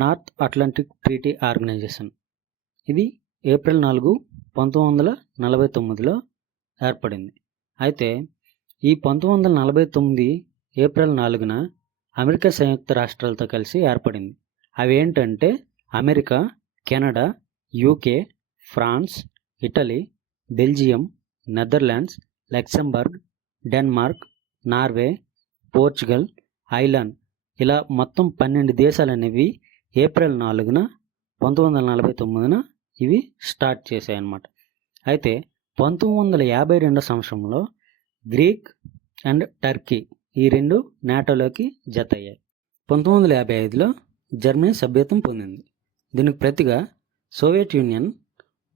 North Atlantic Treaty Organization. ఇది April నాలుగు పంతొమ్మిది వందల నలభై తొమ్మిదిలో ఏర్పడింది. అయితే ఈ పంతొమ్మిది వందల నలభై తొమ్మిది ఏప్రిల్ నాలుగున అమెరికా సంయుక్త రాష్ట్రాలతో కలిసి ఏర్పడింది. అవి ఏంటంటే America Canada UK France Italy Belgium Netherlands Luxembourg Denmark Norway Portugal Iceland ఇలా మొత్తం పన్నెండు దేశాలు అనేవి ఏప్రిల్ నాలుగున పంతొమ్మిది వందల నలభై తొమ్మిదిన ఇవి స్టార్ట్ చేశాయన్నమాట. అయితే పంతొమ్మిది వందల యాభై రెండో సంవత్సరంలో గ్రీక్ అండ్ టర్కీ ఈ రెండు నాటోలోకి జత అయ్యాయి పంతొమ్మిది వందల యాభై ఐదులో జర్మనీ సభ్యత్వం పొందింది. దీనికి ప్రతిగా సోవియట్ యూనియన్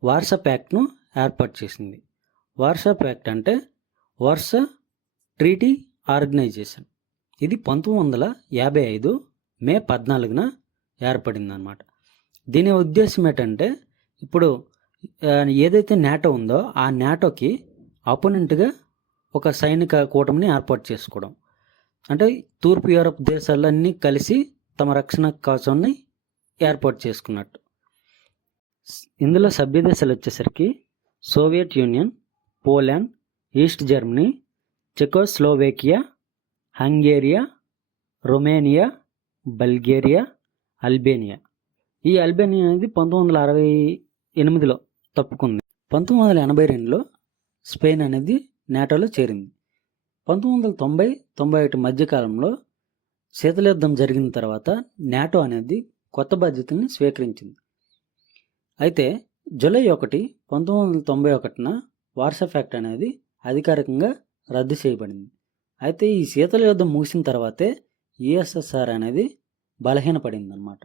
వార్సా ప్యాక్ట్ను ఏర్పాటు చేసింది. వార్సా ప్యాక్ట్ అంటే వార్సా ట్రీటీ ఆర్గనైజేషన్. ఇది పంతొమ్మిది వందల యాభై ఐదు మే పద్నాలుగున ఏర్పడిందనమాట దీని ఉద్దేశం ఏంటంటే ఇప్పుడు ఏదైతే నేటో ఉందో ఆ నేటోకి అపోనెంట్గా ఒక సైనిక కూటమిని ఏర్పాటు చేసుకోవడం. అంటే తూర్పు యూరప్ దేశాలన్నీ కలిసి తమ రక్షణ కోసాన్ని ఏర్పాటు చేసుకున్నట్టు. ఇందులో సభ్య దేశాలు వచ్చేసరికి Soviet Union Poland East Germany Czechoslovakia Hungary Romania Bulgaria Albania. ఈ అల్బేనియా అనేది పంతొమ్మిది వందల అరవై ఎనిమిదిలో తప్పుకుంది. పంతొమ్మిది వందల ఎనభై రెండులో స్పెయిన్ అనేది నేటోలో చేరింది. పంతొమ్మిది వందల తొంభై తొంభై ఒకటి మధ్యకాలంలో శీతల యుద్ధం జరిగిన తర్వాత నాటో అనేది కొత్త బాధ్యతల్ని స్వీకరించింది. అయితే జూలై ఒకటి పంతొమ్మిది వందల తొంభై ఒకటిన వార్సా యాక్ట్ అనేది అధికారికంగా రద్దు చేయబడింది. అయితే ఈ శీతల యుద్ధం ముగిసిన తర్వాతే యుఎస్ఎస్ఆర్ అనేది బలహీనపడిందనమాట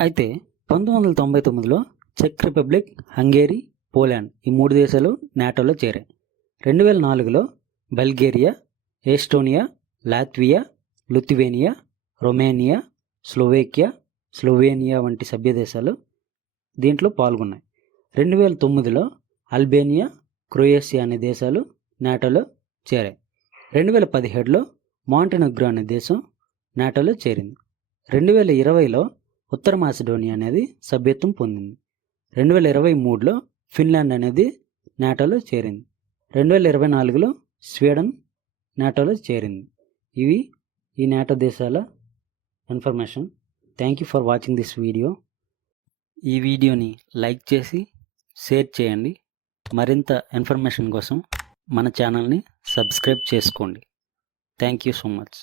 అయితే పంతొమ్మిది వందల తొంభై తొమ్మిదిలో చెక్ రిపబ్లిక్ హంగేరీ పోలాండ్ ఈ మూడు దేశాలు నాటోలో చేరాయి. రెండు వేల నాలుగులో Bulgaria Estonia Latvia Lithuania Romania Slovakia Slovenia వంటి సభ్య దేశాలు దీంట్లో పాల్గొన్నాయి. రెండు వేల తొమ్మిదిలో అల్బేనియా క్రొయేషియా అనే దేశాలు నాటోలో చేరాయి. రెండు వేల పదిహేడులో మాంటెనగ్రో అనే దేశం నాటోలో చేరింది. రెండు వేల ఇరవైలో ఉత్తర మాసిడోనియా అనేది సభ్యత్వం పొందింది. రెండు వేల ఇరవై మూడులో ఫిన్లాండ్ అనేది నాటోలో చేరింది. రెండు వేల ఇరవై నాలుగులో స్వీడన్ నాటోలో చేరింది. ఇవి ఈ నాటో దేశాల information. Thank you for watching this video ఈ వీడియోని లైక్ చేసి షేర్ చేయండి. మరింత ఇన్ఫర్మేషన్ కోసం మన ఛానల్ని సబ్స్క్రైబ్ చేసుకోండి. Thank you so much